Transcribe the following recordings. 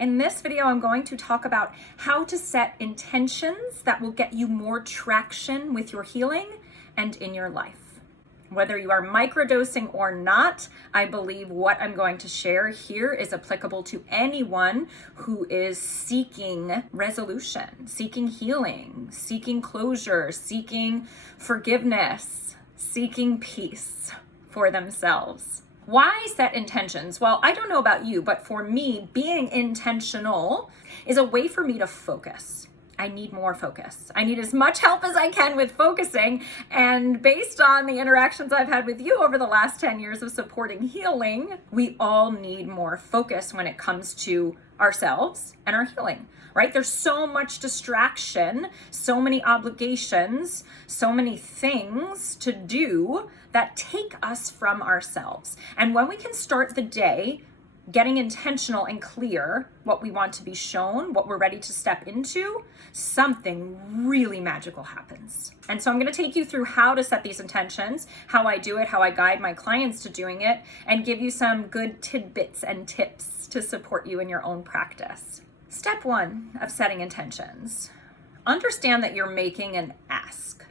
In this video, I'm going to talk about how to set intentions that will get you more traction with your healing and in your life. Whether you are microdosing or not, I believe what I'm going to share here is applicable to anyone who is seeking resolution, seeking healing, seeking closure, seeking forgiveness, seeking peace for themselves. Why set intentions? Well, I don't know about you, but for me, being intentional is a way for me to focus. I need more focus. I need as much help as I can with focusing. And based on the interactions I've had with you over the last 10 years of supporting healing, we all need more focus when it comes to ourselves and our healing, right? There's so much distraction, so many obligations, so many things to do that take us from ourselves. And when we can start the day getting intentional and clear what we want to be shown, what we're ready to step into, something really magical happens. And so I'm going to take you through how to set these intentions, how I do it, how I guide my clients to doing it, and give you some good tidbits and tips to support you in your own practice. Step 1 of setting intentions. Understand that you're making an ask.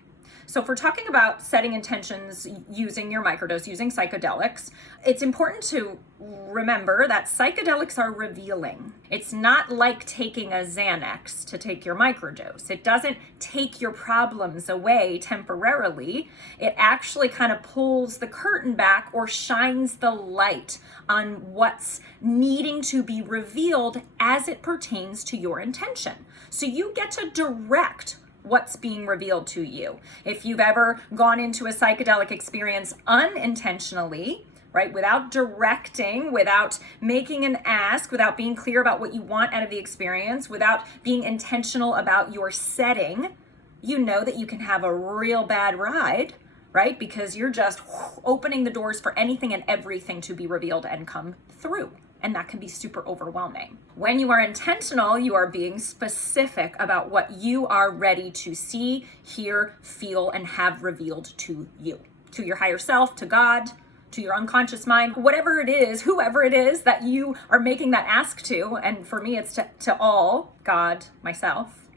So if we're talking about setting intentions using your microdose, using psychedelics, it's important to remember that psychedelics are revealing. It's not like taking a Xanax to take your microdose. It doesn't take your problems away temporarily. It actually kind of pulls the curtain back or shines the light on what's needing to be revealed as it pertains to your intention. So you get to direct what's being revealed to you. If you've ever gone into a psychedelic experience unintentionally, right, without directing, without making an ask, without being clear about what you want out of the experience, without being intentional about your setting, you know that you can have a real bad ride, right? Because you're just opening the doors for anything and everything to be revealed and come through. And that can be super overwhelming. When you are intentional, you are being specific about what you are ready to see, hear, feel, and have revealed to you, to your higher self, to God, to your unconscious mind, whatever it is, whoever it is that you are making that ask to. And for me, it's to all, God, myself,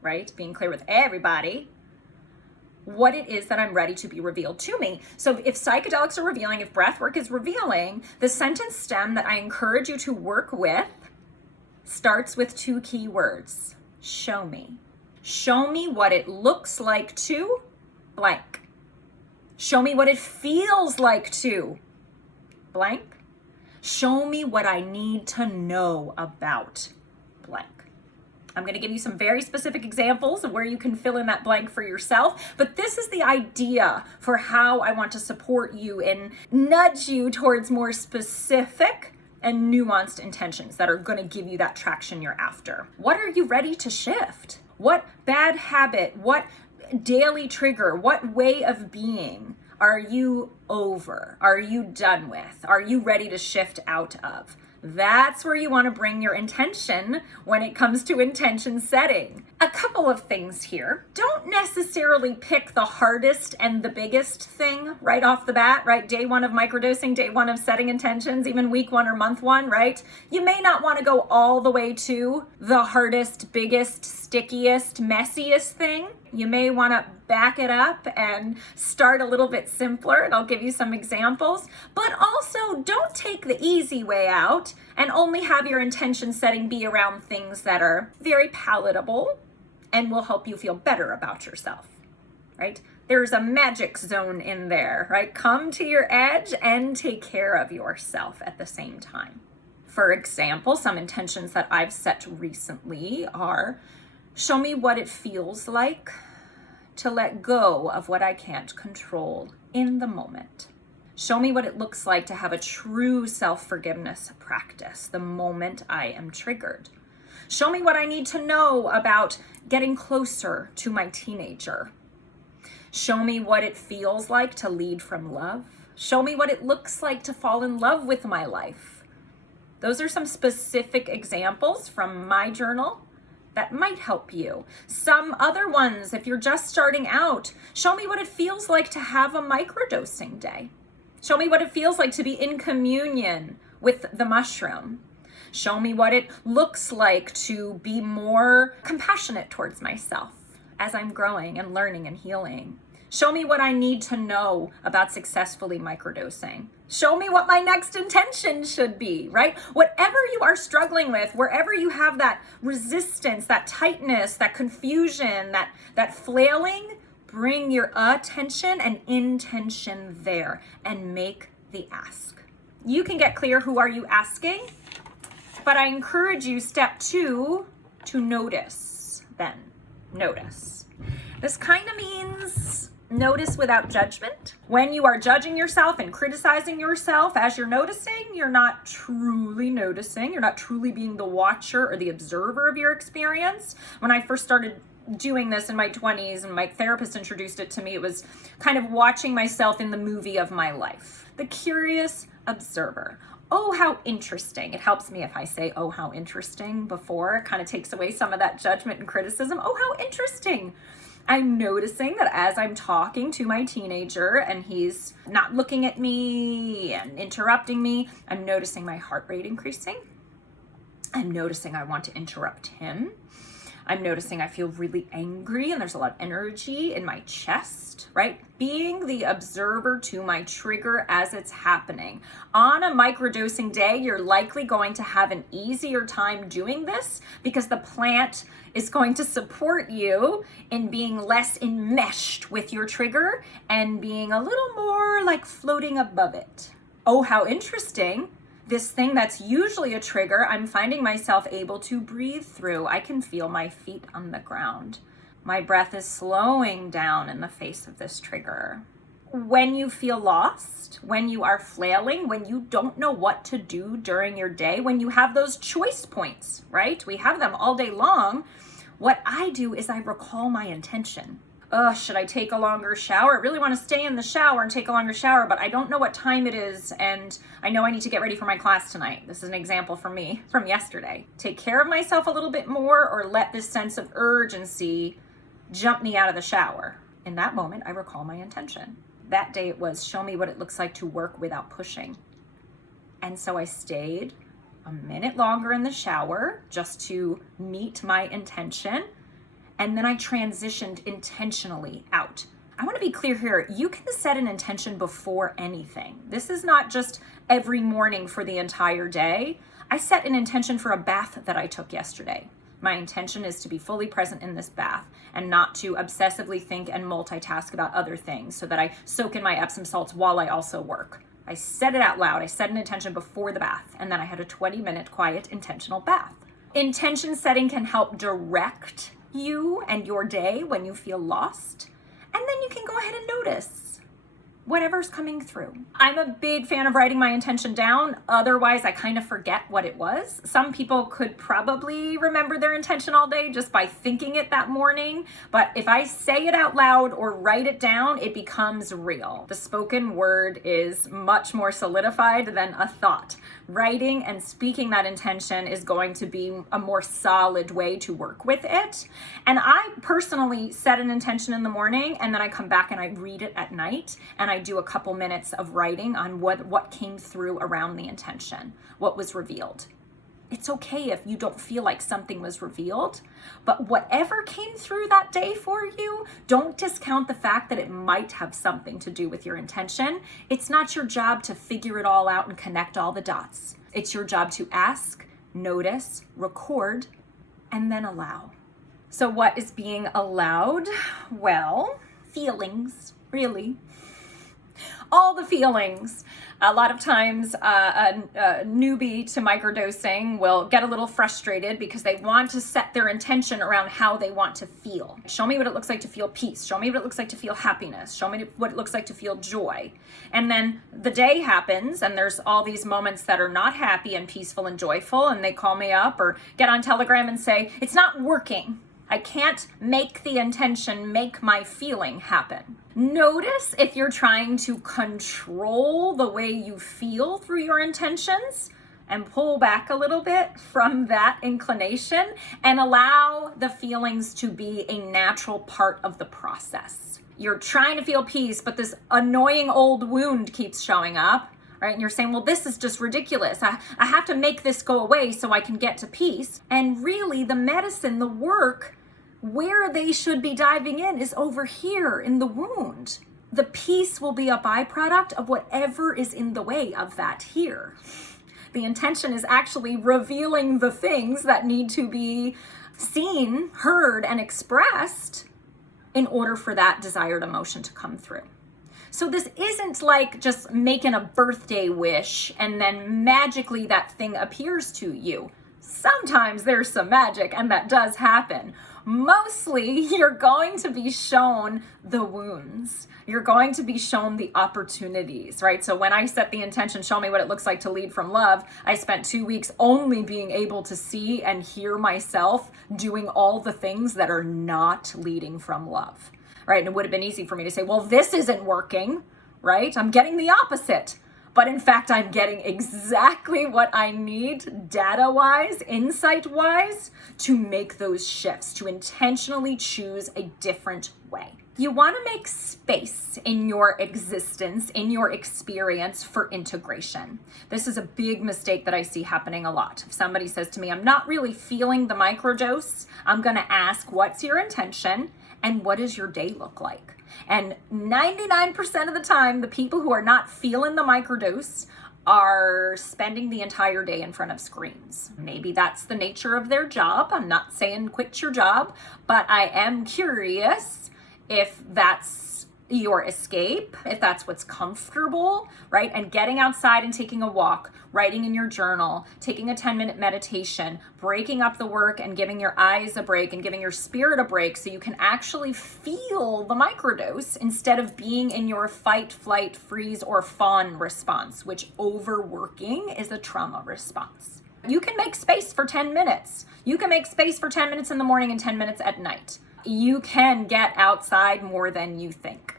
right? Being clear with everybody, what it is that I'm ready to be revealed to me. So if psychedelics are revealing, if breathwork is revealing, the sentence stem that I encourage you to work with starts with 2 key words. Show me. Show me what it looks like to blank. Show me what it feels like to blank. Show me what I need to know about blank. I'm going to give you some very specific examples of where you can fill in that blank for yourself, but this is the idea for how I want to support you and nudge you towards more specific and nuanced intentions that are going to give you that traction you're after. What are you ready to shift? What bad habit, what daily trigger, what way of being are you over? Are you done with? Are you ready to shift out of? That's where you want to bring your intention when it comes to intention setting. A couple of things here. Don't necessarily pick the hardest and the biggest thing right off the bat, right? Day 1 of microdosing, day 1 of setting intentions, even week 1 or month 1, right? You may not want to go all the way to the hardest, biggest, stickiest, messiest thing. You may want to back it up and start a little bit simpler, and I'll give you some examples. But also, don't take the easy way out and only have your intention setting be around things that are very palatable and will help you feel better about yourself, right? There's a magic zone in there, right? Come to your edge and take care of yourself at the same time. For example, some intentions that I've set recently are: show me what it feels like to let go of what I can't control in the moment. Show me what it looks like to have a true self-forgiveness practice the moment I am triggered. Show me what I need to know about getting closer to my teenager. Show me what it feels like to lead from love. Show me what it looks like to fall in love with my life. Those are some specific examples from my journal that might help you. Some other ones, if you're just starting out, show me what it feels like to have a microdosing day. Show me what it feels like to be in communion with the mushroom. Show me what it looks like to be more compassionate towards myself as I'm growing and learning and healing. Show me what I need to know about successfully microdosing. Show me what my next intention should be, right? Whatever you are struggling with, wherever you have that resistance, that tightness, that confusion, that flailing, bring your attention and intention there and make the ask. You can get clear, who are you asking? But I encourage you, step 2, to notice then. Notice. This kind of means notice without judgment. When you are judging yourself and criticizing yourself as you're noticing, you're not truly noticing. You're not truly being the watcher or the observer of your experience. When I first started doing this in my 20s and my therapist introduced it to me, it was kind of watching myself in the movie of my life. The curious observer. Oh, how interesting. It helps me if I say, oh, how interesting before. It kind of takes away some of that judgment and criticism. Oh, how interesting. I'm noticing that as I'm talking to my teenager and he's not looking at me and interrupting me, I'm noticing my heart rate increasing. I'm noticing I want to interrupt him. I'm noticing I feel really angry and there's a lot of energy in my chest, right? Being the observer to my trigger as it's happening. On a microdosing day, you're likely going to have an easier time doing this because the plant is going to support you in being less enmeshed with your trigger and being a little more like floating above it. Oh, how interesting. This thing that's usually a trigger, I'm finding myself able to breathe through. I can feel my feet on the ground. My breath is slowing down in the face of this trigger. When you feel lost, when you are flailing, when you don't know what to do during your day, when you have those choice points, right? We have them all day long. What I do is I recall my intention. Should I take a longer shower? I really want to stay in the shower and take a longer shower, but I don't know what time it is, and I know I need to get ready for my class tonight. This is an example for me from yesterday. Take care of myself a little bit more, or let this sense of urgency jump me out of the shower. In that moment, I recall my intention. That day it was, show me what it looks like to work without pushing. And so I stayed a minute longer in the shower just to meet my intention. And then I transitioned intentionally out. I want to be clear here. You can set an intention before anything. This is not just every morning for the entire day. I set an intention for a bath that I took yesterday. My intention is to be fully present in this bath and not to obsessively think and multitask about other things so that I soak in my Epsom salts while I also work. I said it out loud. I set an intention before the bath, and then I had a 20-minute quiet intentional bath. Intention setting can help direct you and your day when you feel lost, and then you can go ahead and notice whatever's coming through. I'm a big fan of writing my intention down. Otherwise, I kind of forget what it was. Some people could probably remember their intention all day just by thinking it that morning. But if I say it out loud or write it down, it becomes real. The spoken word is much more solidified than a thought. Writing and speaking that intention is going to be a more solid way to work with it. And I personally set an intention in the morning, and then I come back and I read it at night, and I do a couple minutes of writing on what came through around the intention, what was revealed. It's okay if you don't feel like something was revealed, but whatever came through that day for you, don't discount the fact that it might have something to do with your intention. It's not your job to figure it all out and connect all the dots. It's your job to ask, notice, record, and then allow. So what is being allowed? Well, feelings, really. All the feelings. A lot of times a newbie to microdosing will get a little frustrated because they want to set their intention around how they want to feel. Show me what it looks like to feel peace. Show me what it looks like to feel happiness. Show me what it looks like to feel joy. And then the day happens and there's all these moments that are not happy and peaceful and joyful, and they call me up or get on Telegram and say, it's not working. I can't make the intention make my feeling happen. Notice if you're trying to control the way you feel through your intentions, and pull back a little bit from that inclination and allow the feelings to be a natural part of the process. You're trying to feel peace, but this annoying old wound keeps showing up. right? And you're saying, well, this is just ridiculous. I have to make this go away so I can get to peace. And really the medicine, the work, where they should be diving in is over here in the wound. The peace will be a byproduct of whatever is in the way of that here. The intention is actually revealing the things that need to be seen, heard, and expressed in order for that desired emotion to come through. So this isn't like just making a birthday wish and then magically that thing appears to you. Sometimes there's some magic and that does happen. Mostly you're going to be shown the wounds. You're going to be shown the opportunities, right? So when I set the intention, show me what it looks like to lead from love, I spent 2 weeks only being able to see and hear myself doing all the things that are not leading from love, right? And it would have been easy for me to say, well, this isn't working, right? I'm getting the opposite. But in fact, I'm getting exactly what I need data-wise, insight-wise, to make those shifts, to intentionally choose a different way. You want to make space in your existence, in your experience for integration. This is a big mistake that I see happening a lot. If somebody says to me, I'm not really feeling the microdose, I'm going to ask, what's your intention and what does your day look like? And 99% of the time, the people who are not feeling the microdose are spending the entire day in front of screens. Maybe that's the nature of their job. I'm not saying quit your job, but I am curious if that's your escape, if that's what's comfortable, right? And getting outside and taking a walk, writing in your journal, taking a 10-minute meditation, breaking up the work and giving your eyes a break and giving your spirit a break so you can actually feel the microdose instead of being in your fight, flight, freeze, or fawn response, which overworking is a trauma response. You can make space for 10 minutes. You can make space for 10 minutes in the morning and 10 minutes at night. You can get outside more than you think.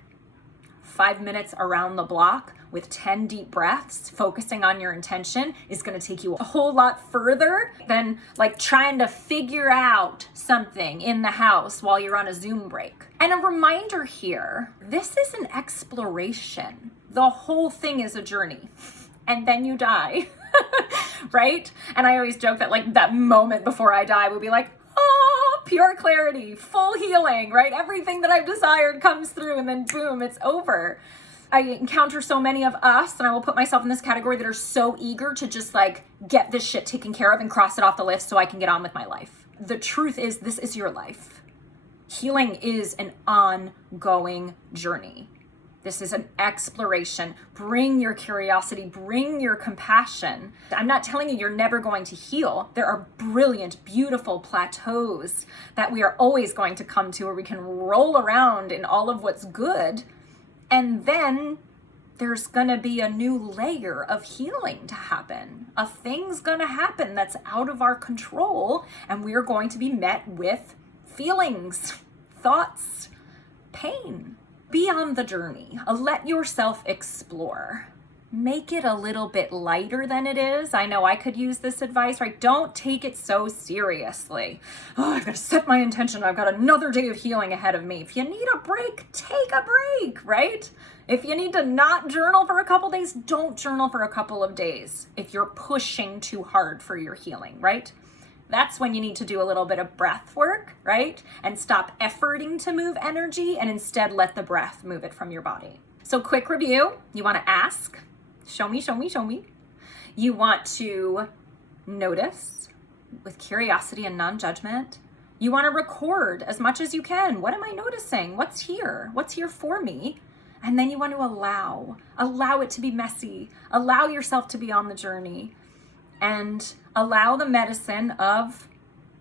5 minutes around the block with 10 deep breaths, focusing on your intention, is going to take you a whole lot further than like trying to figure out something in the house while you're on a Zoom break. And a reminder here, this is an exploration. The whole thing is a journey. And then you die, right? And I always joke that like that moment before I die will be like, oh, pure clarity, full healing, right? Everything that I've desired comes through and then boom, it's over. I encounter so many of us, and I will put myself in this category, that are so eager to just like get this shit taken care of and cross it off the list so I can get on with my life. The truth is, this is your life. Healing is an ongoing journey. This is an exploration. Bring your curiosity, bring your compassion. I'm not telling you you're never going to heal. There are brilliant, beautiful plateaus that we are always going to come to where we can roll around in all of what's good. And then there's going to be a new layer of healing to happen. A thing's going to happen that's out of our control, and we're going to be met with feelings, thoughts, pain. Be on the journey. Let yourself explore. Make it a little bit lighter than it is. I know I could use this advice, right? Don't take it so seriously. Oh, I've got to set my intention. I've got another day of healing ahead of me. If you need a break, take a break, right? If you need to not journal for a couple days, don't journal for a couple of days if you're pushing too hard for your healing, right? That's when you need to do a little bit of breath work, right? And stop efforting to move energy and instead let the breath move it from your body. So quick review, you want to ask, show me, show me, show me. You want to notice with curiosity and non-judgment. You want to record as much as you can. What am I noticing? What's here? What's here for me? And then you want to allow it to be messy. Allow yourself to be on the journey. And allow the medicine of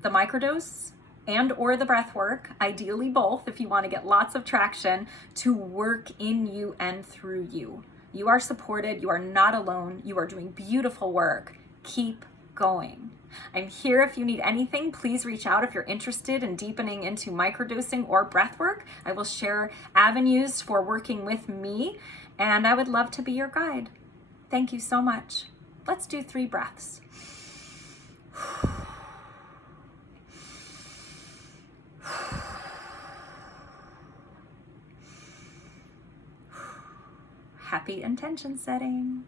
the microdose and or the breath work, ideally both if you want to get lots of traction, to work in you and through you. You are supported. You are not alone. You are doing beautiful work. Keep going. I'm here if you need anything. Please reach out if you're interested in deepening into microdosing or breath work. I will share avenues for working with me, and I would love to be your guide. Thank you so much. Let's do 3 breaths. Happy intention setting.